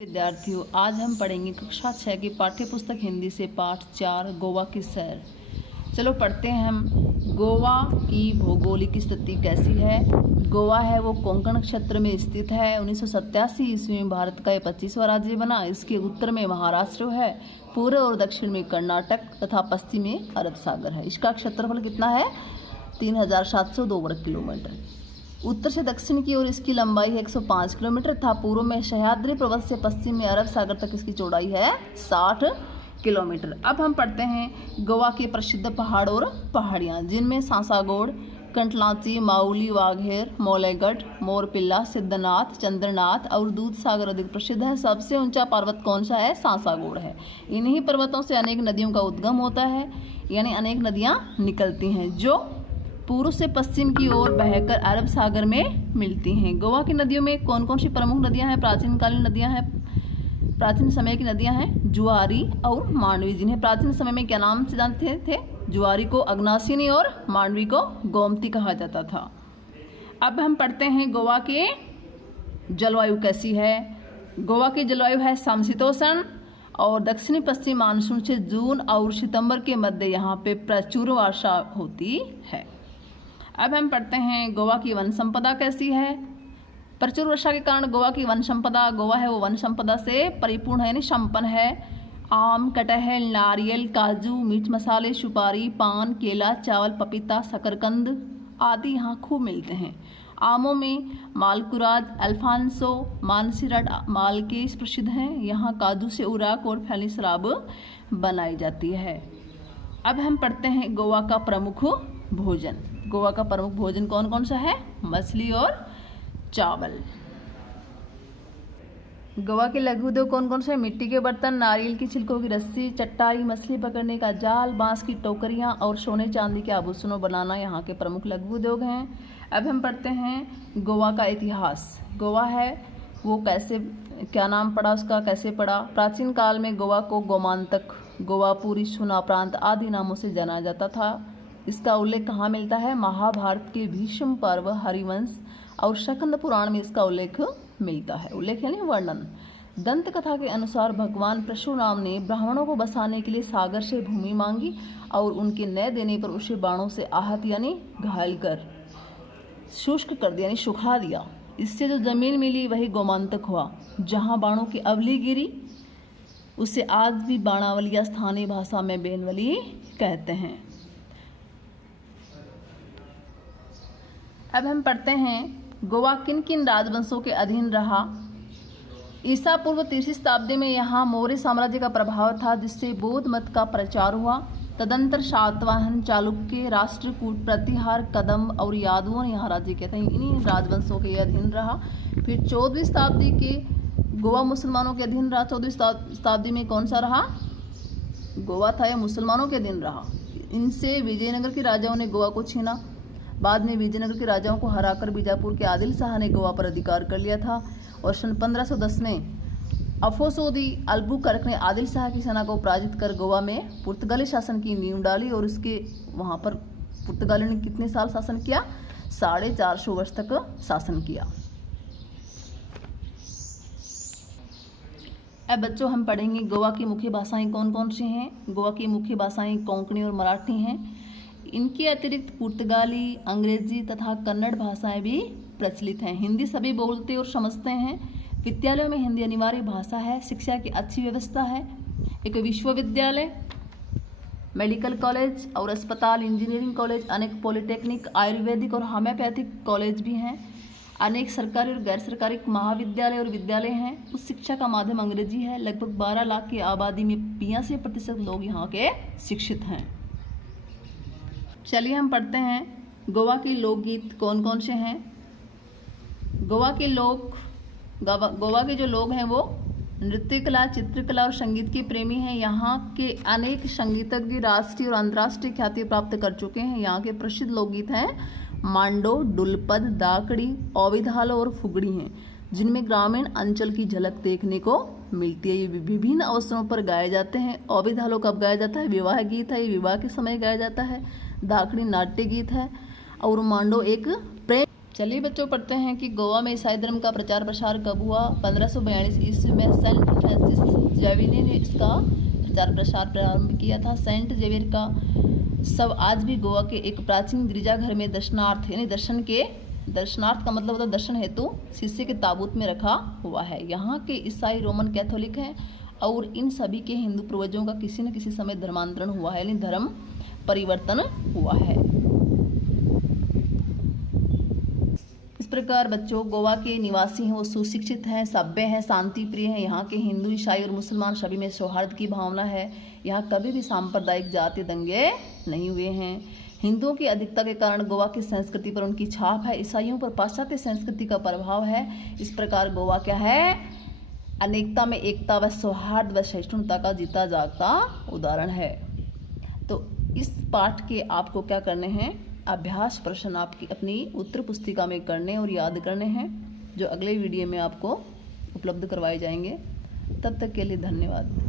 विद्यार्थियों, आज हम पढ़ेंगे कक्षा 6 की पाठ्य पुस्तक हिंदी से पाठ 4 गोवा की सैर। चलो पढ़ते हैं हम। गोवा की भौगोलिक स्थिति कैसी है? गोवा है वो कोंकण क्षेत्र में स्थित है। 1987 ईस्वी में भारत का यह 25वां राज्य बना। इसके उत्तर में महाराष्ट्र है, पूर्व और दक्षिण में कर्नाटक तथा पश्चिम में अरब सागर है। इसका क्षेत्रफल कितना है? 3702 वर्ग किलोमीटर। उत्तर से दक्षिण की ओर इसकी लंबाई है 105 किलोमीटर तथा पूर्व में सह्याद्री पर्वत से पश्चिम में अरब सागर तक इसकी चौड़ाई है 60 किलोमीटर। अब हम पढ़ते हैं गोवा के प्रसिद्ध पहाड़ और पहाड़ियाँ, जिनमें सांसागोड, कंटलाची, माउली, वाघेर, मोलेगढ़, मोरपिल्ला, सिद्धनाथ, चंद्रनाथ और दूध सागर अधिक प्रसिद्ध है। सबसे ऊंचा पर्वत कौन सा है? सांसागोड है। इन्हीं पर्वतों से अनेक नदियों का उद्गम होता है, यानी अनेक नदियाँ निकलती हैं जो पूर्व से पश्चिम की ओर बहकर अरब सागर में मिलती हैं। गोवा की नदियों में कौन कौन सी प्रमुख नदियां हैं? प्राचीनकालीन नदियां हैं, प्राचीन समय की नदियां हैं जुआरी और मांडवी, जिन्हें प्राचीन समय में क्या नाम से जानते थे? जुआरी को अग्नाशिनी और मांडवी को गोमती कहा जाता था। अब हम पढ़ते हैं गोवा के जलवायु कैसी है। गोवा की जलवायु है समशीतोष्ण और दक्षिणी पश्चिम मानसून से जून और सितंबर के मध्य यहाँ पे प्रचुर वर्षा होती है। अब हम पढ़ते हैं गोवा की वन संपदा कैसी है। प्रचुर वर्षा के कारण गोवा की वन संपदा, गोवा है वो वन संपदा से परिपूर्ण है, यानी संपन्न है। आम, कटहल, नारियल, काजू, मीठ मसाले, सुपारी, पान, केला, चावल, पपीता, शकरकंद आदि यहाँ खूब मिलते हैं। आमों में मालकुराज, अल्फांसो, मानसीराट, मालकेस प्रसिद्ध हैं। यहाँ काजू से उराक और फैली शराब बनाई जाती है। अब हम पढ़ते हैं गोवा का प्रमुख भोजन। गोवा का प्रमुख भोजन कौन कौन सा है? मछली और चावल। गोवा के लघु उद्योग कौन कौन से? मिट्टी के बर्तन, नारियल की छिलकों की रस्सी, चट्टाई, मछली पकड़ने का जाल, बांस की टोकरियां और सोने चांदी के आभूषणों बनाना यहाँ के प्रमुख लघु उद्योग हैं। अब हम पढ़ते हैं गोवा का इतिहास। गोवा है वो कैसे, क्या नाम पड़ा उसका, कैसे पड़ा? प्राचीन काल में गोवा को गोमांतक, गोवापुरी, सुना प्रांत आदि नामों से जाना जाता था। इसका उल्लेख कहाँ मिलता है? महाभारत के भीष्म पर्व, हरिवंश और शकंद पुराण में इसका उल्लेख मिलता है। उल्लेख यानी वर्णन। दंत कथा के अनुसार भगवान परशुराम ने ब्राह्मणों को बसाने के लिए सागर से भूमि मांगी और उनके न देने पर उसे बाणों से आहत यानी घायल कर शुष्क कर दिया, यानी सुखा दिया। इससे जो जमीन मिली वही गोमांतक हुआ। जहाँ बाणों की अवली गिरी उसे आज भी बाणावली या स्थानीय भाषा में बेनवली कहते हैं। अब हम पढ़ते हैं गोवा किन किन राजवंशों के अधीन रहा। ईसा पूर्व 3वीं शताब्दी में यहाँ मौर्य साम्राज्य का प्रभाव था, जिससे बौद्ध मत का प्रचार हुआ। तदंतर सातवाहन, चालुक्य, राष्ट्रकूट, प्रतिहार, कदम्ब और यादवों ने यहाँ राज्य किया था। इन्हीं राजवंशों के अधीन रहा। फिर 14वीं शताब्दी के गोवा मुसलमानों के अधीन रहा। 14वीं शताब्दी में कौन सा रहा? गोवा था, यह मुसलमानों के अधीन रहा। इनसे विजयनगर के राजाओं ने गोवा को छीना। बाद में विजयनगर के राजाओं को हराकर बीजापुर के आदिल शाह ने गोवा पर अधिकार कर लिया था और सन 1510 में अफोसोदी अल्बुकर्क ने आदिल शाह की सेना को पराजित कर गोवा में पुर्तगाली शासन की नींव डाली और उसके वहाँ पर पुर्तगाली ने कितने साल शासन किया? 450 वर्ष तक शासन किया। अब बच्चों हम पढ़ेंगे गोवा की मुख्य भाषाएं कौन कौन सी हैं। गोवा की मुख्य भाषाएं कोंकणी और मराठी हैं। इनके अतिरिक्त पुर्तगाली, अंग्रेजी तथा कन्नड़ भाषाएं भी प्रचलित हैं। हिंदी सभी बोलते और समझते हैं। विद्यालयों में हिंदी अनिवार्य भाषा है। शिक्षा की अच्छी व्यवस्था है। एक विश्वविद्यालय, मेडिकल कॉलेज और अस्पताल, इंजीनियरिंग कॉलेज, अनेक पॉलिटेक्निक, आयुर्वेदिक और होम्योपैथिक कॉलेज भी हैं। अनेक सरकारी और गैर सरकारी महाविद्यालय और विद्यालय हैं। उच्च शिक्षा का माध्यम अंग्रेजी है। लगभग 12 लाख की आबादी में 82% लोग यहाँ के शिक्षित हैं। चलिए हम पढ़ते हैं गोवा के लोकगीत कौन कौन से हैं। गोवा के जो लोग हैं वो नृत्य कला, चित्रकला और संगीत के प्रेमी हैं। यहाँ के अनेक संगीतज्ञ राष्ट्रीय और अंतर्राष्ट्रीय ख्याति प्राप्त कर चुके हैं। यहाँ के प्रसिद्ध लोकगीत हैं मांडो, डुलपद, दाकड़ी, ओविधालो और फुगड़ी हैं, जिनमें ग्रामीण अंचल की झलक देखने को मिलती है। ये विभिन्न अवसरों पर गाए जाते हैं। ओविधालो कब गाया जाता है? विवाह गीत है, ये विवाह के समय गाया जाता है। दाकड़ी नाट्य गीत है और मांडो एक प्रेम चलिए बच्चों, पढ़ते हैं कि गोवा में ईसाई धर्म का प्रचार प्रसार कब हुआ। 1542 ईस्वी में सेंट फ्रांसिस जेवियर ने इसका प्रचार प्रसार प्रारंभ किया था। सेंट जेवियर का सब आज भी गोवा के एक प्राचीन गिरजाघर में दर्शनार्थ, यानी दर्शनार्थ का मतलब होता है दर्शन हेतु, शीशे के ताबूत में रखा हुआ है। यहाँ के ईसाई रोमन कैथोलिक हैं और इन सभी के हिंदू पूर्वजों का किसी न किसी समय धर्मांतरण हुआ है, यानी धर्म परिवर्तन हुआ है। इस प्रकार बच्चों, गोवा के निवासी हैं वो सुशिक्षित हैं, सभ्य हैं, शांति प्रिय हैं। यहाँ के हिंदू, ईसाई और मुसलमान सभी में सौहार्द की भावना है। यहाँ कभी भी सांप्रदायिक जातीय दंगे नहीं हुए हैं। हिंदुओं की अधिकता के कारण गोवा की संस्कृति पर उनकी छाप है। ईसाइयों पर पाश्चात्य संस्कृति का प्रभाव है। इस प्रकार गोवा क्या है? अनेकता में एकता व सौहार्द व सहिष्णुता का जीता जागता उदाहरण है। तो इस पाठ के आपको क्या करने हैं? अभ्यास प्रश्न आपकी अपनी उत्तर पुस्तिका में करने और याद करने हैं, जो अगले वीडियो में आपको उपलब्ध करवाए जाएंगे। तब तक के लिए धन्यवाद।